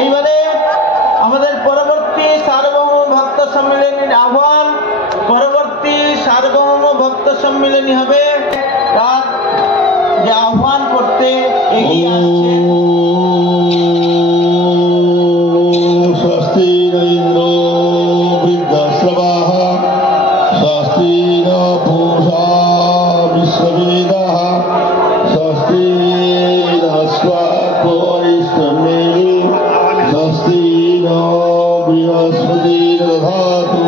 এইবারে আমাদের পরবর্তী সার্বভৌম ভক্ত সম্মিলনীর আহ্বান, পরবর্তী সার্বভৌম ভক্ত সম্মিলনী হবে, তার যে আহ্বান করতে এগিয়ে আসছে। স্বস্তি ইন্দ্র বৃদ্ধাশ্রবাঃ স্বস্তি ন পূষা বিশ্ববেদাঃ স্বস্তি নস্বাপরিষ্টমেঃ স্বস্তি ন বৃহস্পতির্দধাতু।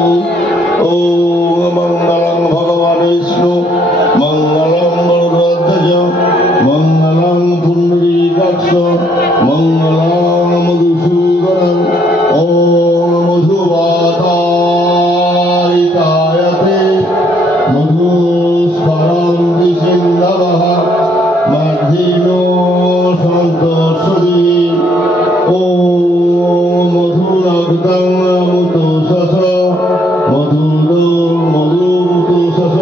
ওম মঙ্গলং ভগবান বিষ্ণু মঙ্গলং গরুড়ধ্বজ মঙ্গলং পুণ্ডরীকাক্ষ মঙ্গলং মধুসূদনং। ওম মধুবাতারিতায়তে মধুস্ফরন্তি সিন্ধবঃ মধ্যিনো সন্তোষদি। ওম মধুরক্তং মুতোষস মধুমুতোষস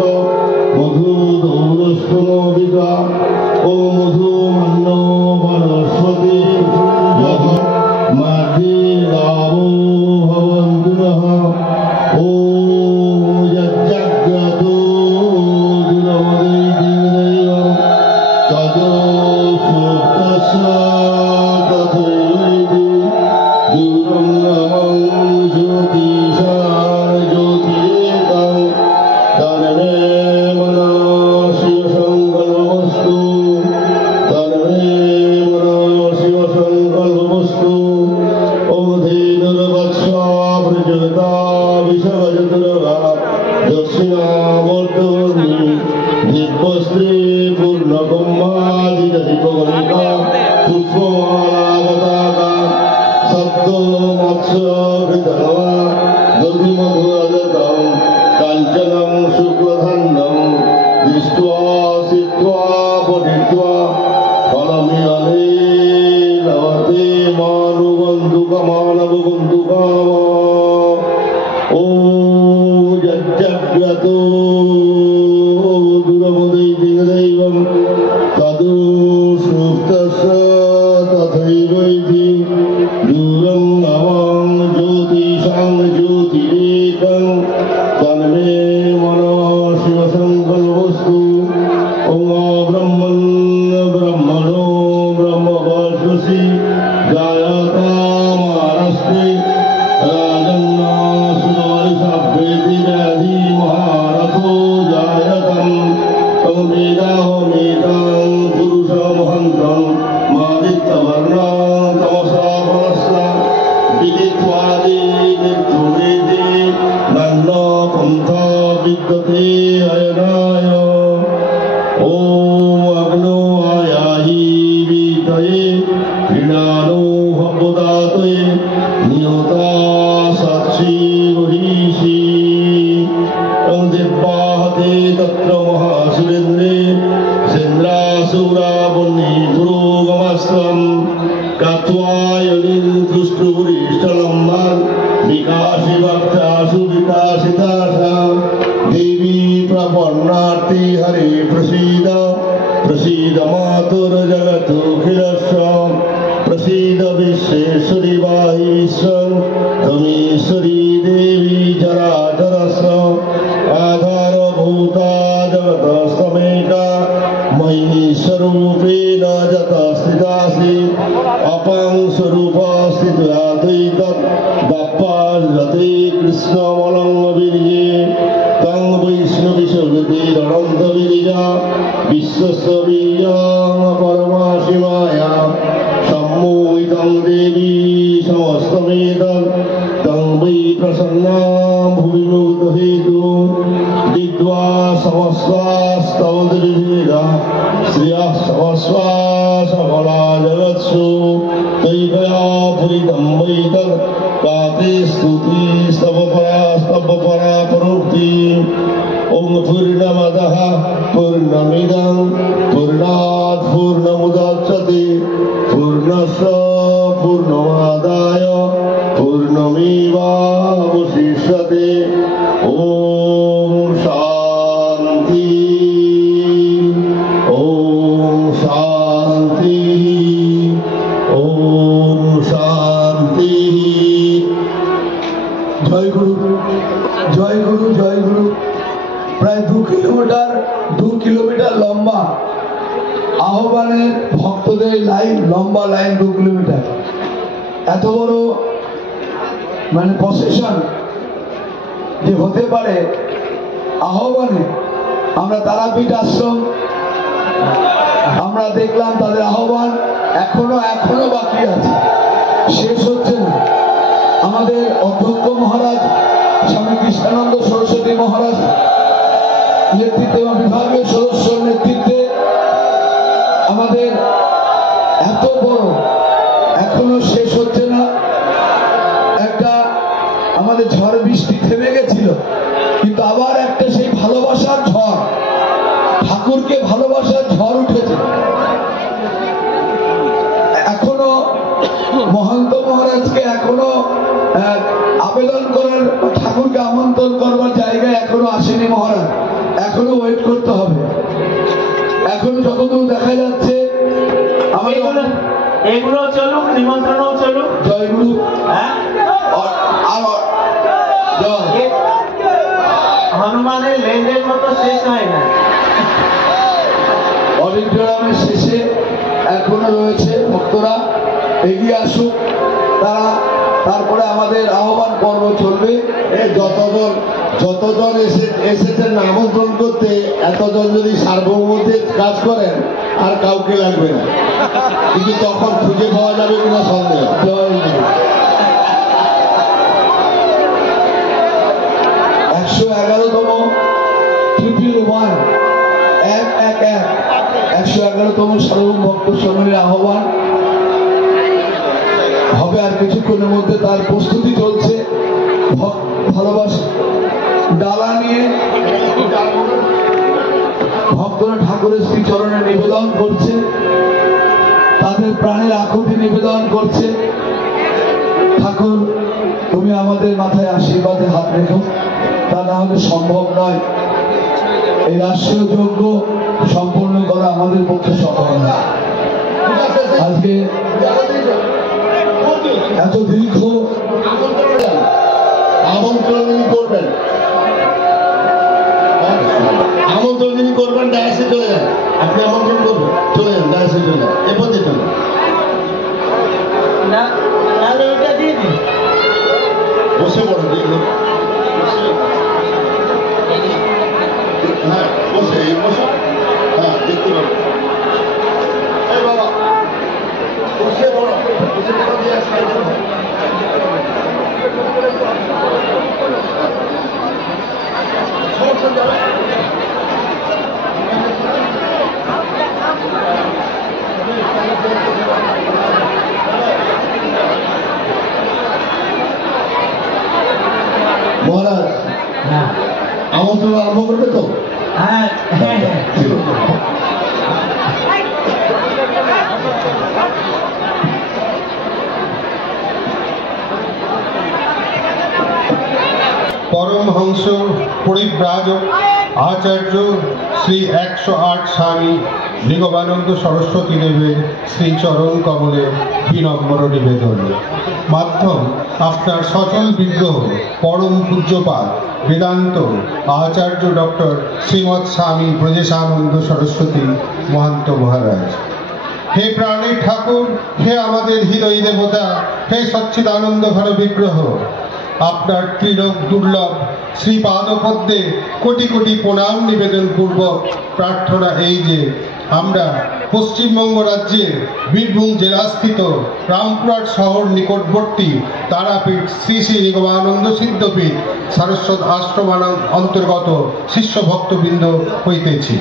মধুদৌরস্তনোবিকা। ওম মধুমন্ন বনস্পতি মার্গীরাবো ভবন্তু নঃ। ওম যজ্জাগ্রতো দুরমদিদিদৈবং তদো সুপ্তস্য তথৈবেতি দূরং নমং জ্যোতিষাং জ্যোতিরেকং তন্মে মনঃ শিবসংকল্পমস্তু তন্মে মনঃ শিবসংকল্পমস্তু। ওম ধীনুর্বৎস প্রচলিতা বিষভজতুর্গা দক্ষিণাবর্তনী দিব্যশ্রী পূর্ণকুম্ভাদিদীপগণিকা পুষ্পমালাগতাকা সদ্য মৎস্য হৃদয়া দধিমধুরজতং কাঞ্চনং শুক্লধন্যং দৃष्ट्वा সিত্वा পঠিत्वा ফলমিয়লে লভতে মানুবন্ধুকমানববন্ধুকাম। ওম যজ্জাগ্রতো দুরমদিদিদৈবং তদো সুপ্তস্য তথৈবেতি দূরং নমং জ্যোতিষাং জ্যোতিরেকং তন্মে মনঃ শিবসংকল্পমস্তু। ওম ব্রহ্মণ ব্রহ্মণো ব্রহ্মবর্ষসি জায়তামানস্তে রাজন্ন সুদর্শাভ্যেতি ব্যাধি মহারথো জায়তং। ওম বেদাহমেতাং পুরুষমহন্तं মাদিত্যবর্ণং তমসা পরস্তা বিদিত্বাদিনিত্যুরেতি নান্য পন্থা বিদ্যতে অয়নায়। ওম অগ্নো আয়াহি বিতয়ে ক্রীড়ানো ভবদাতয়ে নিয়তা সাক্ষী মহিষী। ওম দিব্যাহতে তত্র মহাসুরেন্দ্রে সেন্দ্রাসুরাবন্নী পুরোগমস্তম কাত্বায়নির দুষ্টপুরিষ্টলম্বান বিকাশি ভক্তাসু বিকাশিতাসা। দেবী প্রপন্নার্তি হরে প্রসীদ প্রসীদ মাতুর্জগতোখিলস্য প্রসীদ বিশ্বেশ্বরী বাহি বিশ্বং তমীশ্বরী দেবী চরাচরস্য আধারভূতা জগতস্তমেকা ময়ি স্বরূপেণ যতস্থিতাসি অপং স্বরূপা স্থিতা দ্বৈতৎ দপ্পাযতে কৃষ্ণমলঙ্গবীর্যে তং বৈষ্ণবীশক্তিরনন্তবীর্যা বিশ্বস্য বীর্যং পরমাসীমায়া সম্মোহিतं দেবী সমস্তমেতৎ तं वै प्रसन्नां भुविमुक्तहेतु विद्वा समस्वास्तव दृढेरा श्रियः समस्वा सकला जगत्सु त्वयिकया पूरितं वै तत् काते स्तुति स्तवपरा परोक्ति। ओम पूर्णमदः पूर्णमिदं पूर्णात् पूर्णमुदच्यते पूर्णस्य पूर्णमादाय पूर्णमेवावशिष्यते। ओम शांति ओम शांति ओम शांति। আহ্বানের ভক্তদের লাইন, লম্বা লাইন 2 কিলোমিটার। এত বড় মানে প্রসেশন যে হতে পারে আহ্বানে, আমরা তারাপীঠ আশ্রম আমরা দেখলাম তাদের আহ্বান এখনো বাকি আছে, শেষ হচ্ছে না। আমাদের অধ্যক্ষ মহারাজ স্বামী কৃষ্ণানন্দ সরস্বতী মহারাজ নেতৃত্বে এবং বিভাগীয় সদস্যর নেতৃত্বে আমাদের এত বড় এখনো শেষ হচ্ছে না। একটা আমাদের ঝড় বৃষ্টি থেমে গেছিল, কিন্তু আবার একটা সেই ভালোবাসার ঝড়, ঠাকুরকে ভালোবাসার ঝড় উঠেছে। এখনো মহন্ত মহারাজকে এখনো আবেদন করার, ঠাকুরকে আমন্ত্রণ করবার জায়গায় এখনো আসেনি মহারাজ, এখনো ওয়েট করতে হবে। এখনো যতদূর দেখা যাচ্ছে এগুলো চলুক, নিমন্ত্রণও চলুক। জয়গুরু। হনুমানের লেন্ডের মতো শেষ হয় না। অডিটোরিয়ামের শেষে এখনো রয়েছে, ভক্তরা এগিয়ে আসুক, তারা তারপরে আমাদের আহ্বান পর্ব চলবে। যতজন এসেছেন আমন্ত্রণ করতে, এতজন যদি সার্বভৌমত্বের কাজ করেন আর কাউকে লাগবে না, কিন্তু তখন খুঁজে পাওয়া যাবে কিনা সন্দেহ। 111তম 111তম সার্বভৌম ভক্ত সম্মেলনের আহ্বান হবে আর কিছুক্ষণের মধ্যে, তার প্রস্তুতি চলছে। ভালোবাসা ডালা নিয়ে ভক্তরা ঠাকুরের শ্রীচরণে নিবেদন করছে, তাদের প্রাণের আকুতি নিবেদন করছে। ঠাকুর, তুমি আমাদের মাথায় আশীর্বাদে হাত রেখো, তা না হলে সম্ভব নয়। এই রাষ্ট্রীয় যজ্ঞ সম্পূর্ণ করা আমাদের পক্ষে সম্ভব নয়। আজকে এত দীর্ঘ আমন্ত্রণ যিনি করবেন, ডায়াসে চলে যান। আপনি আমন্ত্রণ করবেন, চলে যান, ডায়াসে চলে যান। এরপর যেতে হবে বসে পড়ো, হ্যাঁ বসে হ্যাঁ দেখতে পাবো। বাবা বসে পড়ো, বসে পড়ো দিয়ে সমস্যা যাবে। মহারাজ আমন্ত্রণ আরম্ভ করবে তো? হ্যাঁ। পরমহংস পরিব্রাজক আচার্য শ্রী 108 স্বামী নিগমানন্দ সরস্বতী দেবের শ্রীচরণ কমলে বিনম্র নিবেদন। মাধ্যম আপনার সচল বিগ্রহ পরম পূজ্যপাদ বেদান্ত আচার্য ডক্টর শ্রীমৎ স্বামী ব্রজেশানন্দ সরস্বতী মহান্ত মহারাজ। হে প্রাণের ঠাকুর, হে আমাদের হৃদয় দেবতা, হে সচ্চিদানন্দ ঘন বিগ্রহ, আপনার ত্রিলোক দুর্লভ শ্রীপাদপদ্মে কোটি কোটি প্রণাম নিবেদন পূর্বক প্রার্থনা এই যে আমরা পশ্চিমবঙ্গ রাজ্যের বীরভূম জেলাস্থিত রামপুরহাট শহর নিকটবর্তী তারাপীঠ শ্রী শ্রী নিগমানন্দ সিদ্ধপীঠ সারস্বত আশ্রম অন্তর্গত শিষ্য ভক্তবৃন্দ হইতেছি।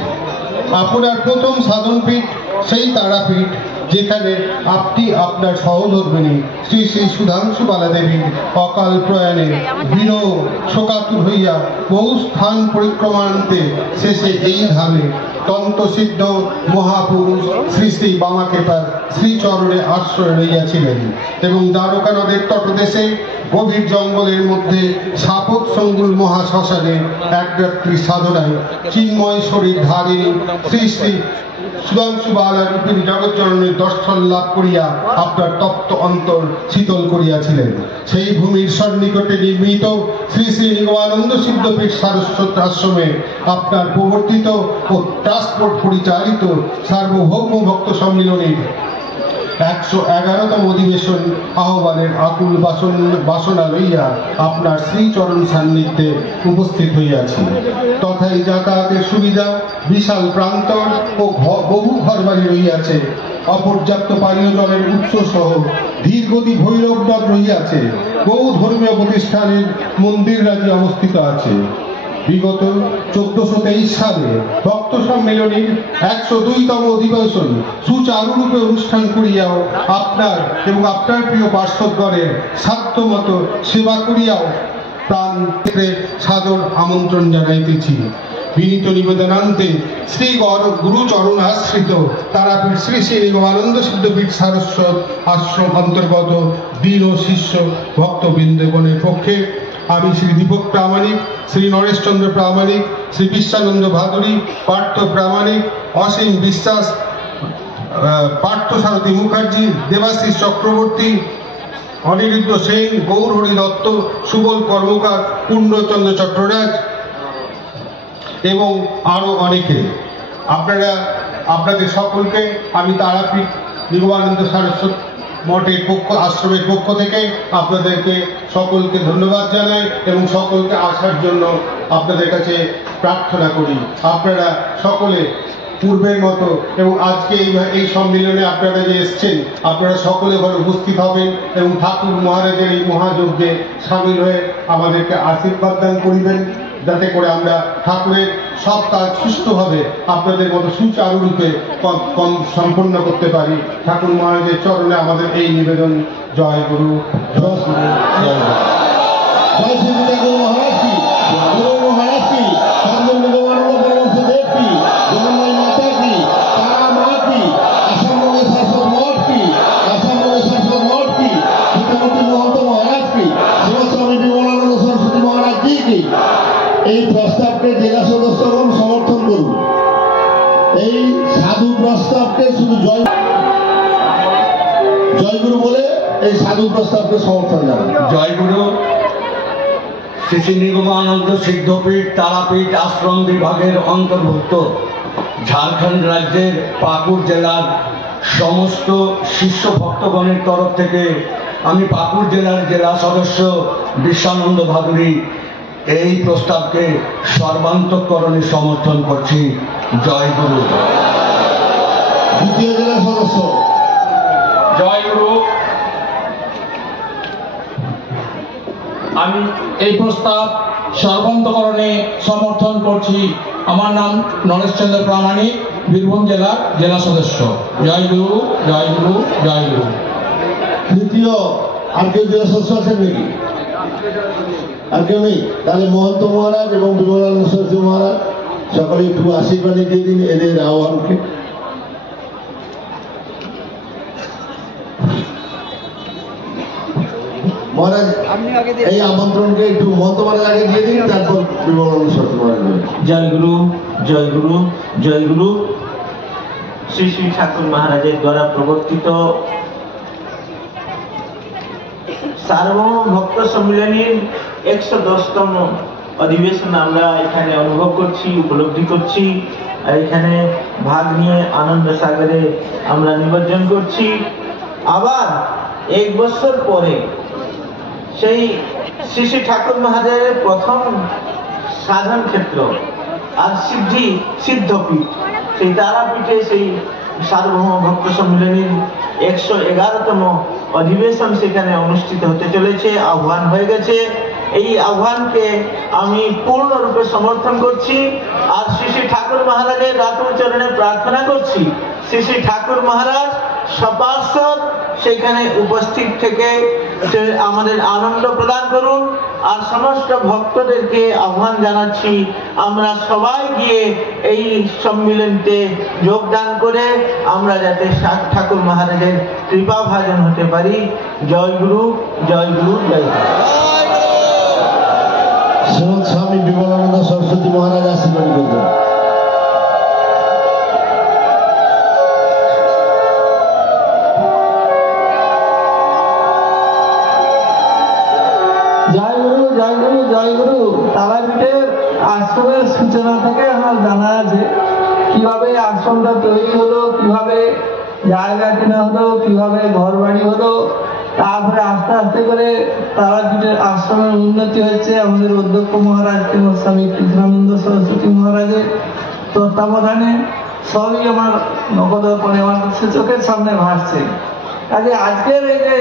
আপনার প্রথম সাধনপীঠ সেই তারাপীঠ, যেখানে আপনি আপনার সহধর্মিণী শ্রী শ্রী সুধাংশু বালা দেবীর অকাল প্রয়াণে বিরহ শোকাতুর হইয়া বহু স্থান পরিক্রমান্তে শেষে এই ধামে তন্ত্রসিদ্ধ মহাপুরুষ শ্রী শ্রী বামাকেপার শ্রীচরণে আশ্রয় লইয়াছিলেন এবং দ্বারকা নদের তটদেশে গভীর জঙ্গলের মধ্যে সাপত সঙ্গুল মহাশ্মশানে এক রাত্রি সাধনায় চিন্ময় শরীর ধারিণী শ্রী শ্রী সুধাংশু বালা রূপিণী জগৎজননীর দর্শন লাভ করিয়া আপনার তপ্ত অন্তর শীতল করিয়াছিলেন। সেই ভূমির সন্নিকটে নির্মিত শ্রী শ্রী নিগমানন্দ সিদ্ধপীঠ সারস্বত আশ্রমে আপনার প্রবর্তিত ও ট্রান্সপোর্ট পরিচালিত সার্বভৌম ভক্ত সম্মিলনীর 111তম অধিবেশন আহ্বানের আকুল বাসনা লইয়া আপনার শ্রীচরণ সান্নিধ্যে উপস্থিত হইয়াছি। তথায় যাতায়াতের সুবিধা, বিশাল প্রান্তর ও বহু ঘরবাড়ি রইয়াছে। অপর্যাপ্ত পানীয় জলের উৎস সহ ধীরগতি ভৈরব নদ রহিয়াছে। বহু ধর্মীয় প্রতিষ্ঠানের মন্দিররাজি অবস্থিত আছে। বিগত 1423 সালে ভক্ত সম্মেলনীর 102তম অধিবেশন সুচারুরূপে অনুষ্ঠান করিয়াও আপনার এবং আপনার প্রিয় পার্শ্বদগণের সাধ্যমতো সেবা করিয়াও প্রাণ থেকে সাদর আমন্ত্রণ জানাইতেছি। বিনীত নিবেদনান্তে শ্রী গুরুচরণ আশ্রিত তারাপীঠ শ্রী শ্রী নিগমানন্দ সিদ্ধপীঠ সারস্বত আশ্রম অন্তর্গত দীন শিষ্য ভক্তবৃন্দগণের পক্ষে আমি শ্রী দীপক প্রামাণিক, শ্রী নরেশচন্দ্র প্রামাণিক, শ্রী বিশ্বানন্দ ভাদুরী, পার্থ প্রামাণিক, অসীম বিশ্বাস, পার্থসারথী মুখার্জি, দেবাশিস চক্রবর্তী, অনিরুদ্ধ সেন, গৌরহরি দত্ত, সুবল কর্মকার, পূর্ণচন্দ্র চট্টরাজ এবং আরো অনেকে, আপনাদের সকলকে আমি তারাপীঠ নিগমানন্দ সারস্বত মঠের আশ্রমের পক্ষ থেকে আপনাদেরকে সকলকে ধন্যবাদ জানাই এবং সকলকে আসার জন্য আপনাদের কাছে প্রার্থনা করি। আপনারা সকলে পূর্বের মতো এবং আজকে এই সম্মেলনে আপনারা যে এসছেন আপনারা সকলে ঘরে উপস্থিত হবেন এবং ঠাকুর মহারাজের এই মহাযজ্ঞে সামিল হয়ে আমাদেরকে আশীর্বাদ দান করিবেন, যাতে করে আমরা ঠাকুরের সব কাজ সুস্থভাবে আপনাদের মতো সুচারুরূপে সম্পন্ন করতে পারি। ঠাকুর মহারাজের চরণে আমাদের এই নিবেদন। জয় গুরু, জয় গুরু, জয় গুরু। জয় শ্রী ঠাকুর মহারাজ কি, গুরু মহারাজ কি, নিগমানন্দ পরমহংস দেব কি, জগন্নাথ মাতা কি, তারা মা কি, আসাম বঙ্গে শাশ্বত মঠ কি, আসাম বঙ্গে শাশ্বত মঠ কি, সীতামূর্তি মহন্ত মহারাজ কি, শিবস্বামী বিমলানন্দ সরস্বতী মহারাজ জি কি। এই প্রস্তাবকে জেলা সদস্যগণ সমর্থন করুন। এই সাধু প্রস্তাবকে শুধু জয়গুরু বলে এই সাধু প্রস্তাবকে সমর্থন জানান। জয়গুরু। শ্রী শ্রী নিগমানন্দ সিদ্ধপীঠ তারাপীঠ আশ্রম বিভাগের অন্তর্ভুক্ত ঝাড়খণ্ড রাজ্যের পাকুড় জেলার সমস্ত শিষ্য ভক্তগণের তরফ থেকে আমি পাকুড় জেলার জেলা সদস্য বিশ্বানন্দ ভাদুরী এই প্রস্তাবকে সর্বান্তঃকরণে সমর্থন করছি। জয় গুরু। দ্বিতীয় জেলা সদস্য। জয় গুরু। আমি এই প্রস্তাব সর্বান্তঃকরণে সমর্থন করছি। আমার নাম নরেশচন্দ্র প্রামাণিক, বীরভূম জেলার জেলা সদস্য। জয় গুরু, জয় গুরু, জয় গুরু। তৃতীয় আর কেউ জেলা সদস্য আছেন নাকি? আর কেউ নেই? তাহলে মহন্ত মহারাজ এবং বিমলানন্দ সরস্বতী মহারাজ সকলে একটু আশীর্বাদ দিয়ে দিন এদের আহ্বানকে। মহারাজ এই আমন্ত্রণকে একটু মহন্ত মহারাজ আগে দিয়ে দিন, তারপর বিমলানন্দ সরস্বতী মহারাজ। জয় গুরু, জয় গুরু, জয় গুরু। শ্রী শ্রী ঠাকুর মহারাজের দ্বারা প্রবর্তিত সার্বভৌম ভক্ত সম্মিলনীর 110তম অধিবেশন আমরা এখানে অনুভব করছি, উপলব্ধি করছি, আর এখানে ভাগ নিয়ে আনন্দ সাগরে আমরা নিমজ্জন করছি। আবার 1 বছর পরে সেই শ্রী শ্রী ঠাকুর মহারাজের প্রথম সাধন ক্ষেত্র আর সিদ্ধপীঠ সেই তারাপীঠে সেই সার্বভৌম ভক্ত সম্মিলনীর 111তম অধিবেশন সেখানে অনুষ্ঠিত হতে চলেছে, আহ্বান হয়ে গেছে। এই আহ্বানকে আমি পূর্ণরূপে সমর্থন করছি আর শ্রী শ্রী ঠাকুর মহারাজের রাতুল চরণে প্রার্থনা করছি শ্রী শ্রী ঠাকুর মহারাজ সপার্ষদ সেখানে উপস্থিত থেকে আমাদের আনন্দ প্রদান করুন। আর সমস্ত ভক্তদেরকে আহ্বান জানাচ্ছি আমরা সবাই গিয়ে এই সম্মিলনীতে যোগদান করে আমরা যাতে ঠাকুর মহারাজের কৃপা ভাজন হতে পারি। জয় গুরু, জয় গুরু, জয় গুরু। শ্রীমৎ স্বামী বিমলানন্দ সরস্বতী মহারাজ আশীর্বাদ করবেন। আশ্রমের সূচনা থেকে আমার জানা আছে কিভাবে আশ্রমটা তৈরি হলো, কিভাবে জায়গা কেনা হলো, কিভাবে ঘর বাড়ি হলো, তারপরে আস্তে আস্তে করে তারাপীঠের আশ্রমের উন্নতি হচ্ছে। আমাদের অধ্যক্ষ মহারাজ স্বামী কৃষ্ণানন্দ সরস্বতী মহারাজের তত্ত্বাবধানে সবই আমার নবদর্পণে আমার চোখের সামনে ভাসছে। কাজে আজকের এই যে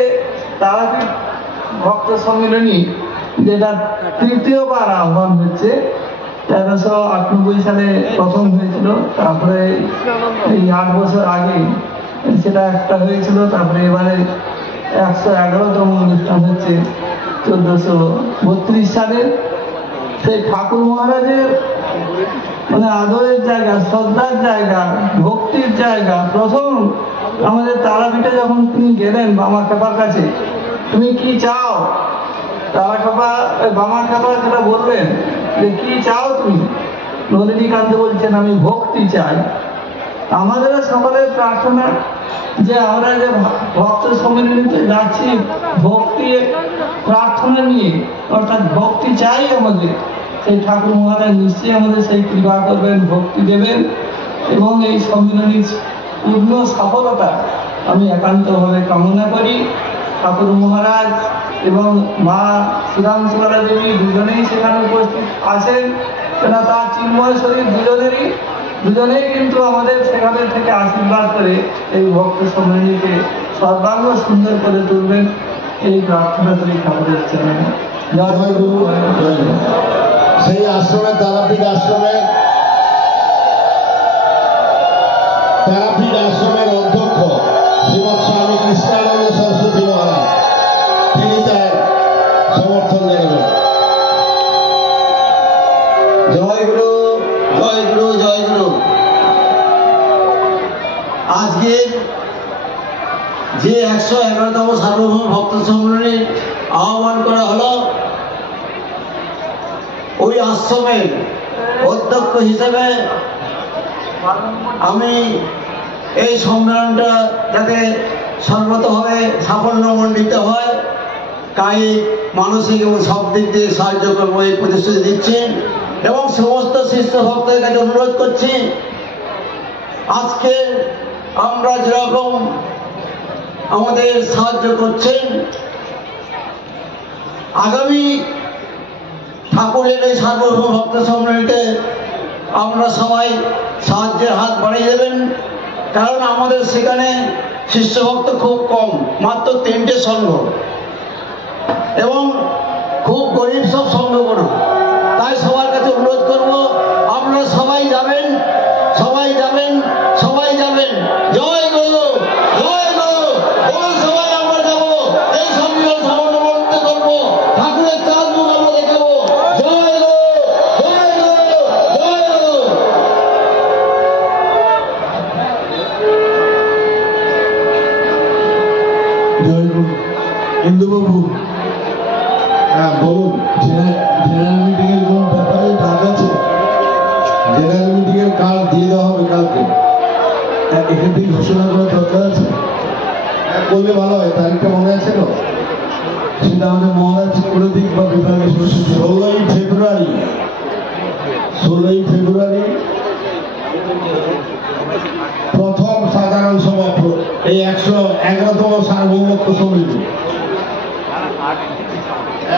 তারাপীঠ ভক্ত সম্মিলনী, যেটা তৃতীয়বার আহ্বান হচ্ছে, 1398 সালে প্রথম হয়েছিল, তারপরে এই 8 বছর আগে সেটা একটা হয়েছিল, তারপরে এবারে 111তম অনুষ্ঠান হচ্ছে 1432 সালে। সেই ঠাকুর মহারাজের মানে আদরের জায়গা, শ্রদ্ধার জায়গা, ভক্তির জায়গা। প্রথম আমাদের তারাপীঠে যখন তিনি গেলেন বামা খেপার কাছে, তুমি কি চাও? তারা খেপা বামা খেপা যেটা বললেন যে কি চাও তুমি? নলিনীকান্ত বলছেন আমি ভক্তি চাই। আমাদের সকলের প্রার্থনা যে আমরা যে ভক্ত সম্মিলনীতে যাচ্ছি ভক্তি প্রার্থনা নিয়ে, অর্থাৎ ভক্তি চাই আমাদের। সেই ঠাকুর মহারাজ নিশ্চয়ই আমাদের সেই কৃপা করবেন, ভক্তি দেবেন, এবং এই সম্মিলনীর পূর্ণ সফলতা আমি একান্তভাবে কামনা করি। ঠাকুর মহারাজ এবং মা সুধাংশুবালা দেবী দুজনেই সেখানে উপস্থিত আছেন, কেন তার চিন্ময় শরীর দুজনেই কিন্তু আমাদের সেখানে থেকে আশীর্বাদ করে এই ভক্ত সম্মিলনীকে সর্বাঙ্গ সুন্দর করে তুলবেন, এই প্রার্থনা করি ঠাকুরের চরণে। জয় গুরু। সেই আশ্রমে তারাপীঠ আশ্রমের অধ্যক্ষ শ্রীমৎ স্বামী কৃষ্ণানন্দ সরস্বতী মহারাজ, তিনি তার সমর্থন জানাবেন। জয় গুরু, জয় গুরু, জয় গুরু। আজকের যে 111তম সার্বভৌম ভক্ত সম্মেলনী আহ্বান করা হলো, ওই আশ্রমের অধ্যক্ষ হিসেবে আমি এই সম্মেলনটা যাতে সর্বতভাবে সাফল্যমণ্ডিত হয়, কায়িক, মানসিক এবং সব দিক দিয়ে সাহায্য করবো এই প্রতিশ্রুতি দিচ্ছি, এবং সমস্ত শিষ্য ভক্তের কাছে অনুরোধ করছি, আজকে আমরা যেরকম আমাদের সাহায্য করছেন, আগামী ঠাকুরের এই সার্বভৌম ভক্ত সম্মেলনীতে আমরা সবাই সাহায্যের হাত বাড়িয়ে দেবেন। কারণ আমাদের সেখানে শিষ্য ভক্ত খুব কম, মাত্র 3টে সংঘ, এবং খুব গরিব সব সংঘগুলো। তাই সবার কাছে অনুরোধ করব, আপনারা সবাই যাবেন, সবাই যাবেন, সবাই যাবেন। জয় গুরু, জয় গুরু। বলুন সবাই আমরা যাবো, এই সম্মেলন সাফল্যমণ্ডিত করবো, ঠাকুরের চাঁদ মুখ আমরা দেখাবো। জয় গুরু, জয় গুরু, জয় গুরু। জয় গুরু। ইন্দুবাবু, হ্যাঁ বলুন। জেনারেল মিটিং এর কোন ব্যাপারে ডাক আছে? জেনারেল মিটিং এর কার্ড দিয়ে দেওয়া হবে কালকে। এখান থেকে ঘোষণা করার দরকার আছে? করলে ভালো হয়, তারিখটা মনে আছে তো? সেটা আমাদের মহারাজ করে দিক বা বিভাগের সদস্য। 16ই ফেব্রুয়ারি প্রথম সাধারণ সভা, এই 111তম সার্বভৌমত্ব সম্মেলনী,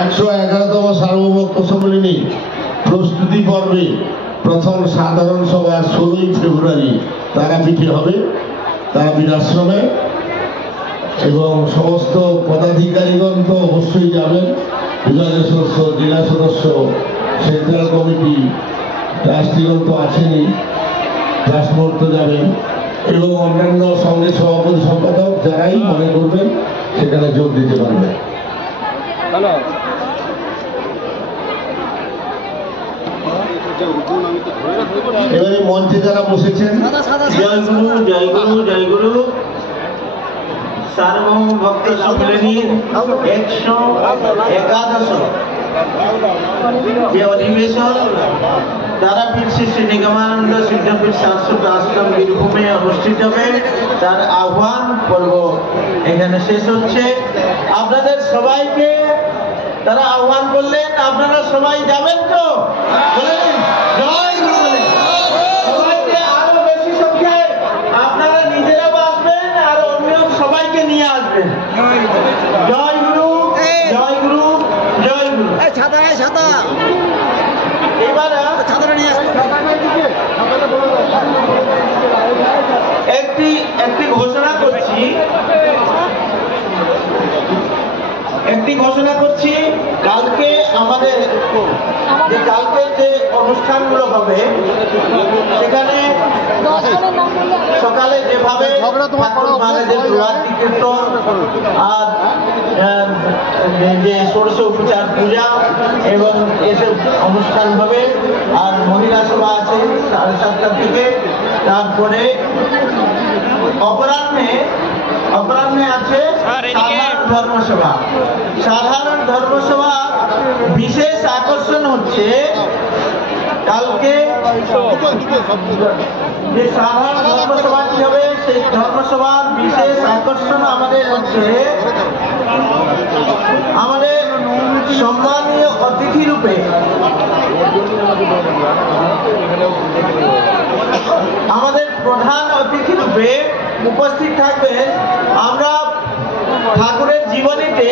111তম সার্বভৌমত্ব সম্মেলনী প্রস্তুতি পর্বে প্রথম সাধারণ সভা 16ই ফেব্রুয়ারি তারাপীঠে হবে, তারাপীঠ আশ্রমে। এবং সমস্ত পদাধিকারীগণ তো অবশ্যই যাবেন, বিভাগের সদস্য, জেলা সদস্য, সেন্ট্রাল কমিটি, ট্রাস্টিগণ তো আছেনই, ট্রাস্টবোর্ড তো যাবেন, এবং অন্যান্য সঙ্গে সভাপতি সম্পাদক যারাই মনে করবেন সেখানে যোগ দিতে পারবেন। এবারে মঞ্চে যারা বসেছেন, জয় গুরু, জয় গুরু, জয় গুরু। সার্বভৌম ভক্ত সম্মেলনীর 111 যে অধিবেশন তারাপীঠ শ্রী শ্রী নিগমানন্দ সিদ্ধপীঠ শাশ্বত আশ্রম বীরভূমে অনুষ্ঠিত হবে, তার আহ্বান পর্ব এখানে শেষ হচ্ছে। আপনাদের সবাইকে তারা আহ্বান করলেন, আপনারা সবাই যাবেন তো? বলেন জয় গুরু বলে। সবাইকে আরো বেশি সংখ্যায় আপনারা নিজেরাও আসবেন আর অন্য সবাইকে নিয়ে আসবেন। জয় গুরু, জয় গুরু, জয় গুরু। এবার একটি ঘোষণা করছি। কালকে আমাদের যে অনুষ্ঠানগুলো হবে সেখানে সকালে যেভাবে মহারাজের প্রভাতী কীর্তন আর যে ষোড়শ উপচার পূজা এবং এসব অনুষ্ঠান হবে, আর মহিলা সভা আছে 7:30 থেকে। তারপরে অপরাহ্নে আছে সাধারণ ধর্মসভা। সাধারণ ধর্মসভা বিশেষ আকর্ষণ হচ্ছে কালকে যে সাধারণ ধর্মসভাটি হবে, সেই ধর্মসভার বিশেষ আকর্ষণ আমাদের হচ্ছে আমাদের সম্মানীয় অতিথি রূপে আমাদের প্রধান অতিথি রূপে উপস্থিত থাকবেন আমরা ঠাকুরের জীবনীতে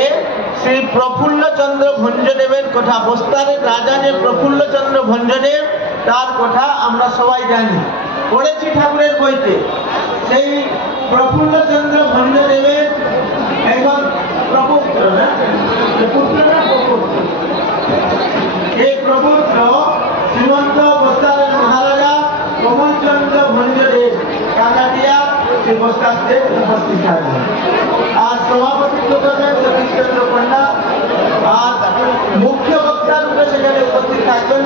শ্রী প্রফুল্লচন্দ্র ভঞ্জদেবের কথা, বস্তারের রাজা যে প্রফুল্লচন্দ্র ভঞ্জদেব, তার কথা আমরা সবাই জানি, পড়েছি ঠাকুরের বইতে। সেই প্রফুল্লচন্দ্র ভঞ্জদেবের এখন এই প্রপুত্র শ্রীমন্ত বস্তারের মহারাজা কমলচন্দ্র ভঞ্জদেব কাকাটিয়া সেই বস্তাতে উপস্থিত থাকবেন। আর সভাপতিত্ব করবেন সতীশচন্দ্র পণ্ডা। আর মুখ্য বক্তা রূপে সেখানে উপস্থিত থাকবেন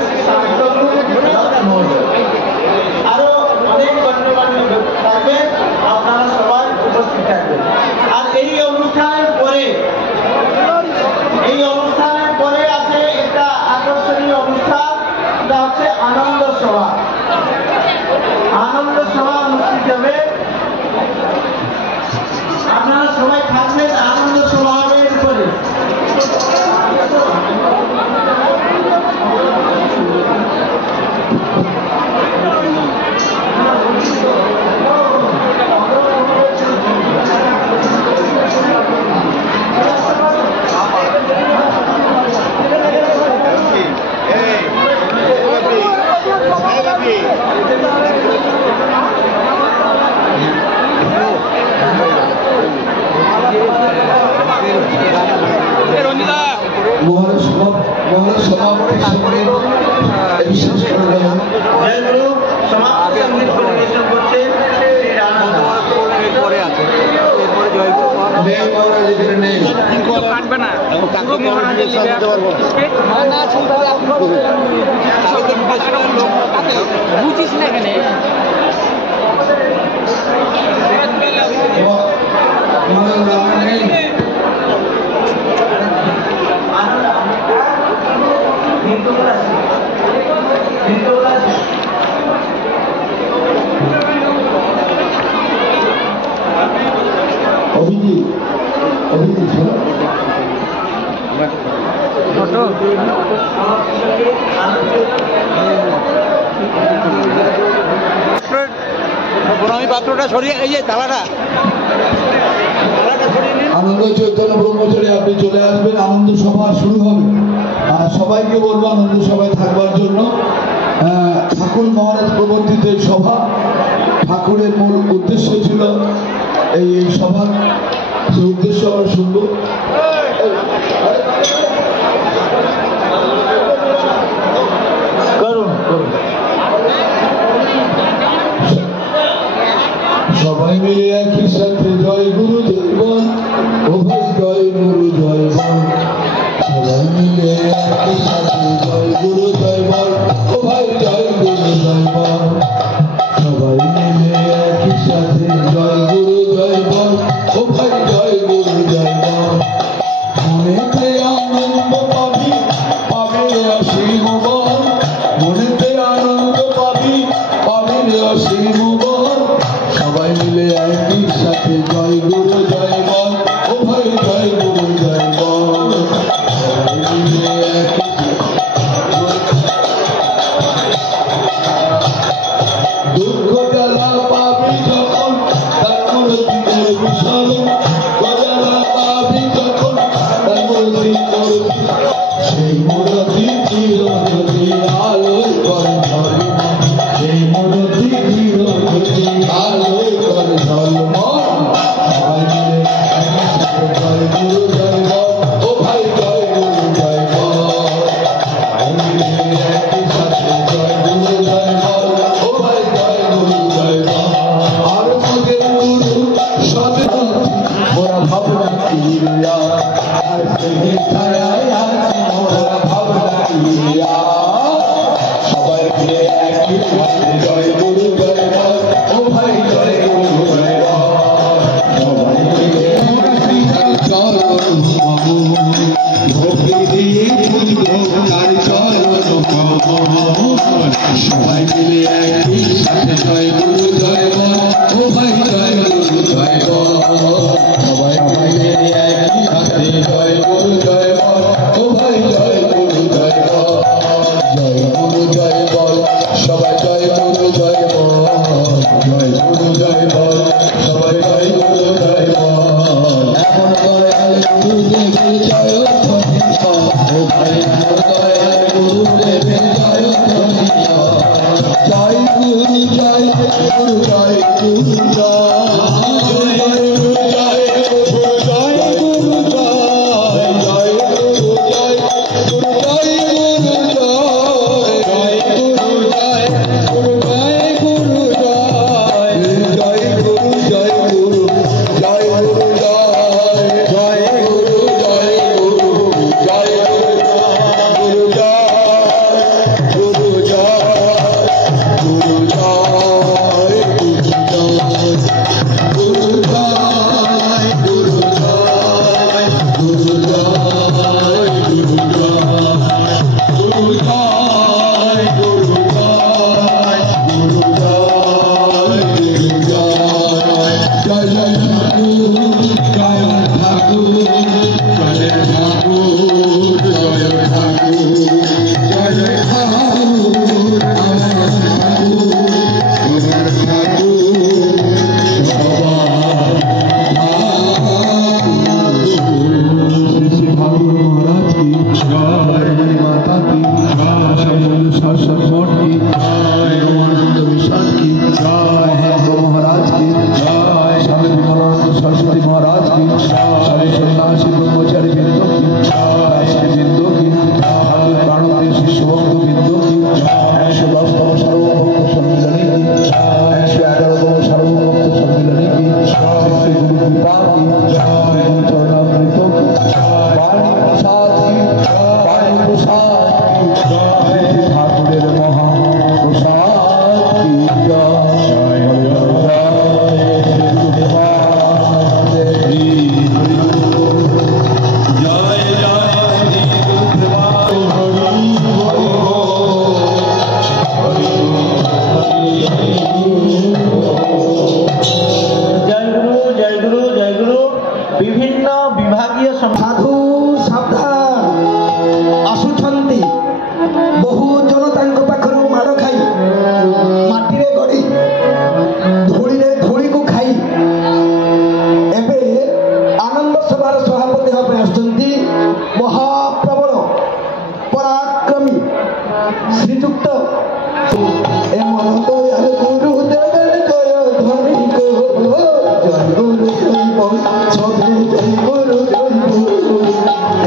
আরো অনেক গণ্যমান্য থাকবেন, আপনারা সবাই উপস্থিত থাকবেন। আর এই অনুষ্ঠানের পরে আছে একটা আকর্ষণীয় অনুষ্ঠান, এটা হচ্ছে আনন্দ সভা। আনন্দ সভা অনুষ্ঠিত হবে, আপনারা সবাই থাকবেন। আনন্দ সভা হবে এরপরে। বুঝিস না এখানে পাত্রটা সরিয়ে এই যে তালাটা আনন্দ চৈতন্য ব্রহ্মচারী আপনি চলে আসবেন, আনন্দ সভা শুরু হবে। আর সবাইকে বলবো আনন্দ সভায় থাকবার জন্য। ঠাকুর মহারাজ প্রবর্তিত এই সভা, ঠাকুরের মূল উদ্দেশ্য ছিল এই সভার, সেই উদ্দেশ্য আমরা শুনবো। সবাই মিলে একই সাথে জয় গুরু জয় বল, ও ভাই জয় গুরু জয় বল। সবাই মিলে একই সাথে জয় গুরু জয় বল, ও ভাই জয় গুরু জয় বল। সবাই মিলে একই সাথে জয় গুরু জয় বল, ও ভাই জয় গুরু জয় বল। মনেতে আনন্দ পাবি, পাবে অসীম বল। মনেতে আনন্দ পাবি, পাবে অসীম বল। সবাই মিলে একই সাথে জয় গুরু জয় বল, ও ভাই জয় গুরু জয় বল। সবাই বিশাল গজালা পাবি যখন তাই মূর্তি করবি সেই মূর্তি চিরজ্যোতি আলোয় করে ঝলমল সেই মূর্তি চিরজ্যোতি আলোয় করে ঝলমল সবাই মিলে জয় গুরু জয় বল ও ভাই জয় গুরু জয় বল সবাই মিলে একই সাথে জয় গুরু জয় বল ও ভাই জয় গুরু জয় বল আর মগে গুরু সবে মোরা ভাবনা কিয়া আর সেই ছায়ায় আছে মোরা ভাবনা কিয়া সবাই মিলে একই সাথে জয় গুরু জয় বল ও ভাই জয় গুরু জয় বল সবাই মিলে চরণ ভক্তি দিয়ে তার চরণ সবাই মিলে একই সাথে জয় গুরু জয় বল ও ভাই জয় গুরু জয় বল সবাই মিলে একই সাথে জয় গুরু জয় বল ও ভাই জয় গুরু জয় বল জয় গুরু জয় বল সবাই জয় গুরু জয় বল জয় গুরু জয় বল সবাই জয় গুরু জয় বল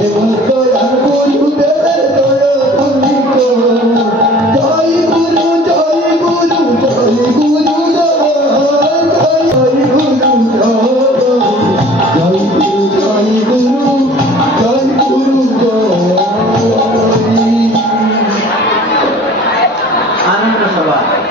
এখন দয়াল গুরুদেবের জয় ধ্বনি ও ভাই এখন দয়াল গুরুদেবের জয় ধ্বনি জয় গুরু জয় গুরু জয় গুরু सभा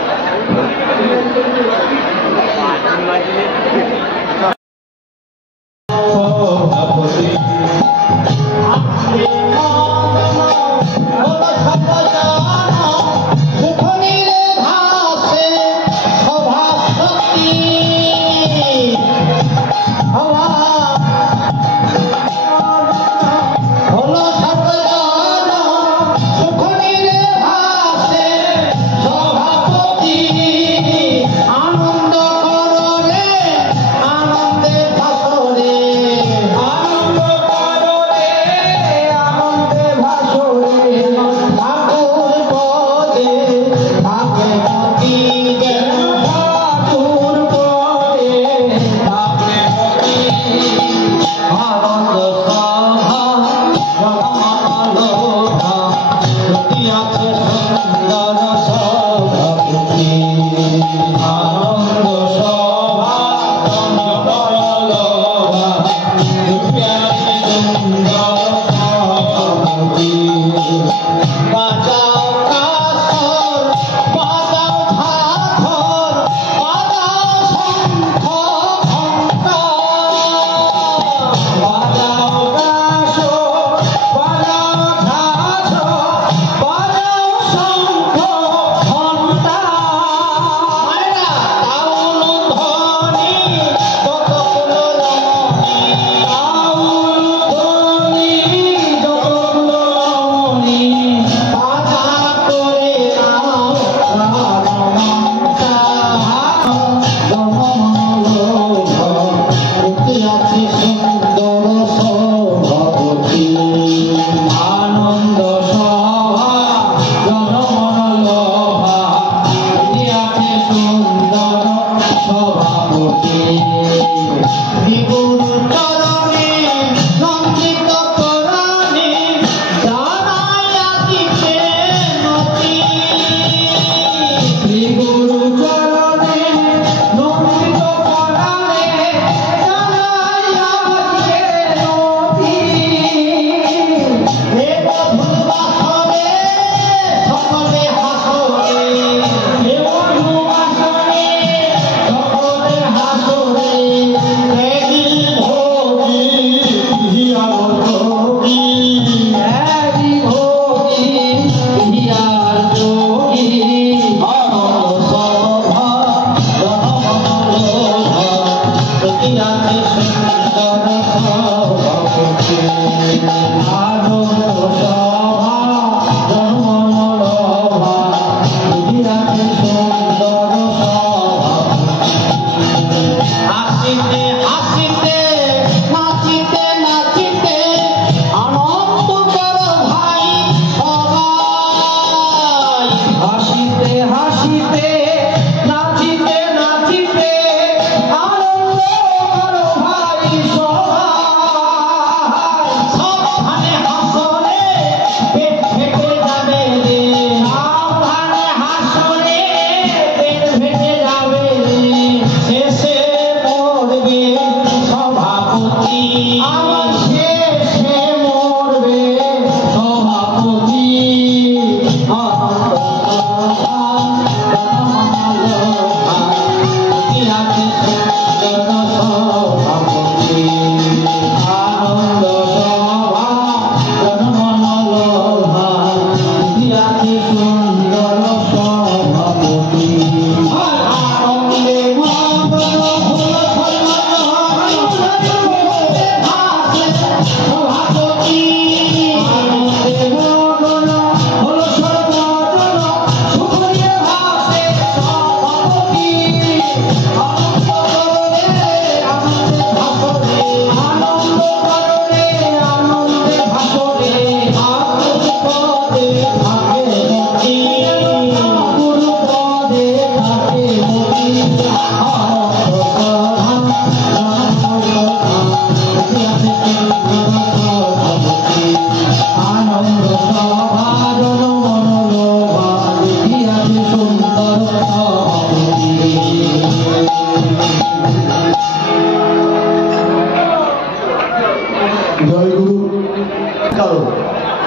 কারো,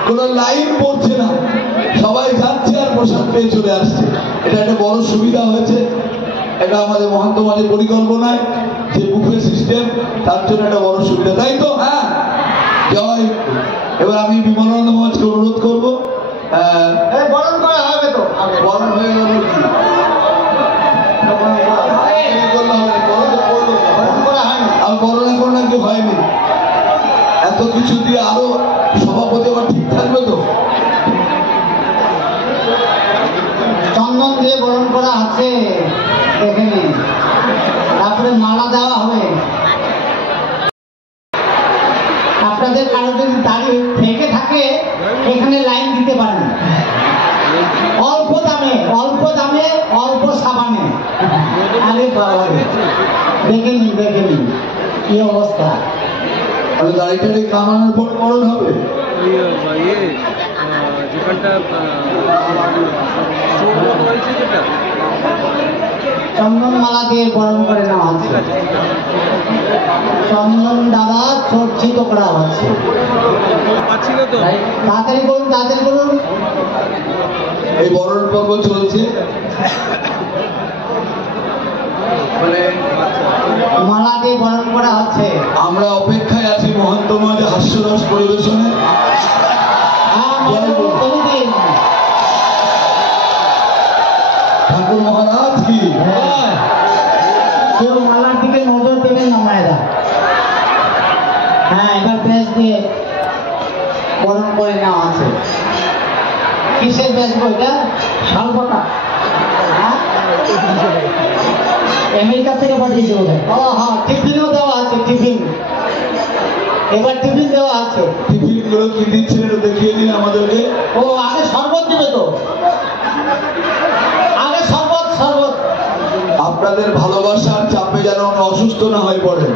কোনো লাইন পড়ছে না, সবাই যাচ্ছে আর প্রসাদ পেয়ে চলে আসছে। এটা একটা বড় সুবিধা হয়েছে। এটা আমাদের মহাত্মাদের পরিকল্পনায় যে বুফে সিস্টেম, তার জন্য একটা বড় সুবিধা, তাই তো? হ্যাঁ, জয়। এবার আমি বিমলানন্দ মহারাজকে অনুরোধ করবো, বরণ করা হবে তো, বরণ হয়ে গেল কি? আমি বরণ এখন নাকি হয়নি, এত কিছু দিয়ে আরো সভাপতি আবার ঠিক থাকবে তো? চন্দন দিয়ে বরণ করা আছে, দেখে নিন। তারপরে মালা দেওয়া হবে। আপনাদের কারো যদি দাঁড়িয়ে থেকে থাকে এখানে লাইন দিতে পারেন, অল্প দামে অল্প সাবানে। আরে বাবা, দেখে নিন কি অবস্থা। তাহলে দাড়িটারে কামানোর পর বরণ হবে। চন্দন মালা দিয়ে বরণ করে নেওয়া হচ্ছে, চন্দন দ্বারা চর্চিত করা হচ্ছে। তাড়াতাড়ি করুন। এই বরণ পর্ব চলছে, মানে মালা দিয়ে বরণ করা হচ্ছে। আমরা অপেক্ষায় আছি মহন্ত মহারাজের হাস্যরস পরিবেশনে। ঠাকুর মহারাজ কি, কেউ মালার দিকে নজর দেবেন না মায়েরা। হ্যাঁ, এবার ব্যাস দিয়ে বরণ করে নেওয়া আছে। কিসের ব্যাস বইটা? শালপাতা। আমেরিকা থেকে পাঠিয়েছে বোধহয়। ও হ্যাঁ, টিফিনও দেওয়া আছে, টিফিন। এবার টিফিন দেওয়া আছে। টিফিন গুলো কি দিচ্ছেন একটু দেখিয়ে দিন আমাদেরকে। ও আগে শরবত দিবে তো, আগে শরবত। আপনাদের ভালোবাসার চাপে যেন অসুস্থ না হয়ে পড়ে।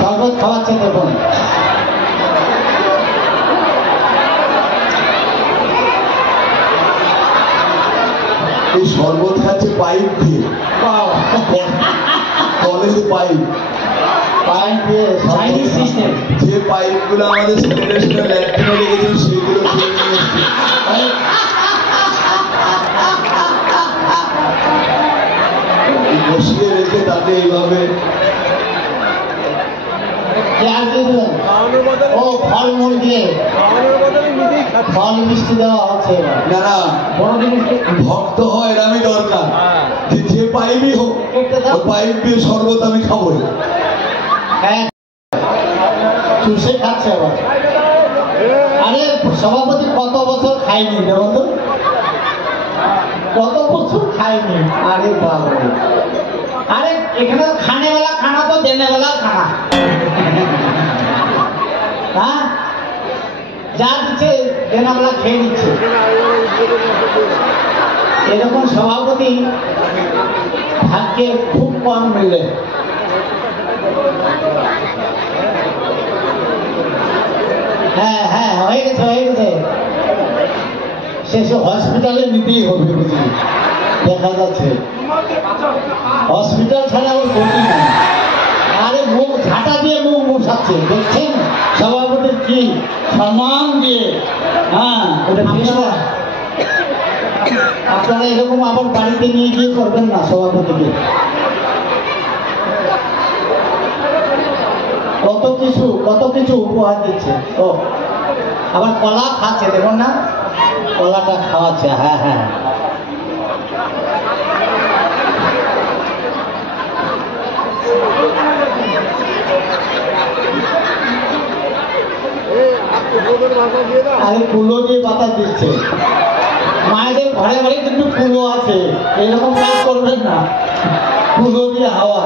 শরবত খাওয়াচ্ছে দেখুন। এই শরবত খাচ্ছে পাইপ দিয়ে, কলের পাইপ দিয়ে চাইনিজ সিস্টেম। যে পাইপ গুলো আমাদের সেক্রেটারি ল্যাট্রিনে লেগেছিল সেগুলো খুলে নিয়ে এসছে। বসিয়ে রেখে তাকে এইভাবে ও ফলমূল দিয়ে ফল মিষ্টি দেওয়া হচ্ছে। না, ভক্ত হয় এরামই দরকার, যে পাইপই হোক পাইপ দিয়ে শরবত আমি খাবোই। হ্যাঁ, চুষে খাচ্ছে আবার। আরে সভাপতি কত বছর খাইনি দেখো তো, কত বছর খাইনি। আরে বাবা, আরে এখানে খানেওয়ালা খানা তো দেনেওয়ালা খানা। হ্যাঁ, যা দিচ্ছে দেনেওয়ালা খেয়ে নিচ্ছে। এরকম সভাপতি ভাগ্যে খুব কম মিলে। হ্যাঁ, হয়ে গেছে। শেষে হসপিটালে নিতেই হবে বুঝলি, দেখা যাচ্ছে হসপিটাল ছাড়া ওর গতি নেই। আরে মুখ ঝাঁটা দিয়ে মুখ মুছাচ্ছে, দেখছেন সভাপতির কি সম্মান দিয়ে। হ্যাঁ, আপনারা এরকম আবার বাড়িতে নিয়ে গিয়ে করবেন না সভাপতিকে। কত কিছু উপহার দিচ্ছে। ও আবার কলা খাচ্ছে, দেখুন না, কলাটা খাওয়াচ্ছে। হ্যাঁ, আরে কুলো দিয়ে বাতাস দিচ্ছে। মায়েদের ঘরে কিন্তু কুলো আছে, এরকম কাজ করবেন না, কুলো দিয়ে হাওয়া।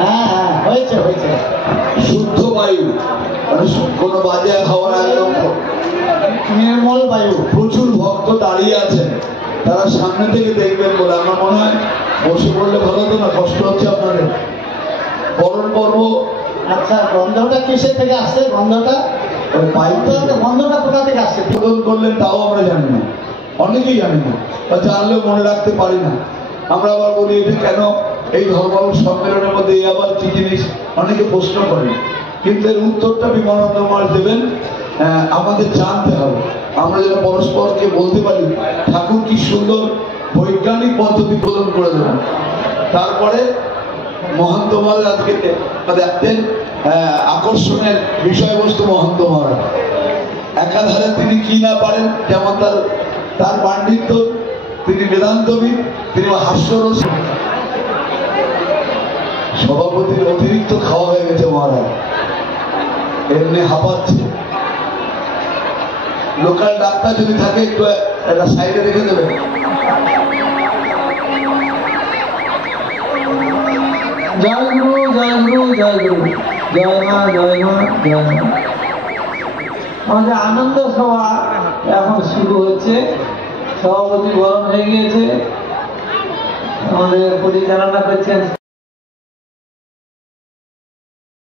হ্যাঁ, হয়েছে শুদ্ধ বায়ু, মানে কোনো বাজে খাওয়ার একদম নির্মল বায়ু। প্রচুর ভক্ত দাঁড়িয়ে আছেন, তারা সামনে থেকে দেখবেন বলে আমার মনে হয়। বসে পড়লে ভালো হতো না, কষ্ট হচ্ছে আপনাদের। বরণ পর্ব। আচ্ছা, গন্ধটা কিসের থেকে আসছে? গন্ধটা কোথা থেকে আসছে? উদ্বোধন করলেন তাও আমরা জানি না, অনেকেই জানি না, বা জানলেও মনে রাখতে পারি না। আমরা আবার বলি এটা কেন এই ধর্ম সম্মেলনের মধ্যে এই আবার কি জিনিস অনেকে প্রশ্ন করেন, কিন্তু এর উত্তরটা বিমানন্দ মহারাজ দেবেন। আমাদের জানতে হবে, আমরা যেন পরস্পরকে বলতে পারি ঠাকুর কি সুন্দর বৈজ্ঞানিক পদ্ধতি প্রদান করে দেবেন। তারপরে মহন্ত মহারাজ আজকে দেখতেন আকর্ষণের বিষয়বস্তু মহন্ত মহারাজ একাধারে তিনি কি না পারেন, যেমন তার পাণ্ডিত্য, তিনি বেদান্তবিদ, তিনি হাস্যরসিক। সভাপতির অতিরিক্ত খাওয়া হয়ে গেছে মহারাজ, এমনি হাঁপাচ্ছে। লোকাল ডাক্তার যদি থাকে একটু একটা সাইডে রেখে দেবেন। জয় গুরু, জয় গুরু, জয় গুরু, জয় মা, জয় মা, জয় মা। আমাদের আনন্দ সভা এখন শুরু হচ্ছে। সভাপতি বরণ হয়ে গিয়েছে, আমাদের পরিচালনা করছেন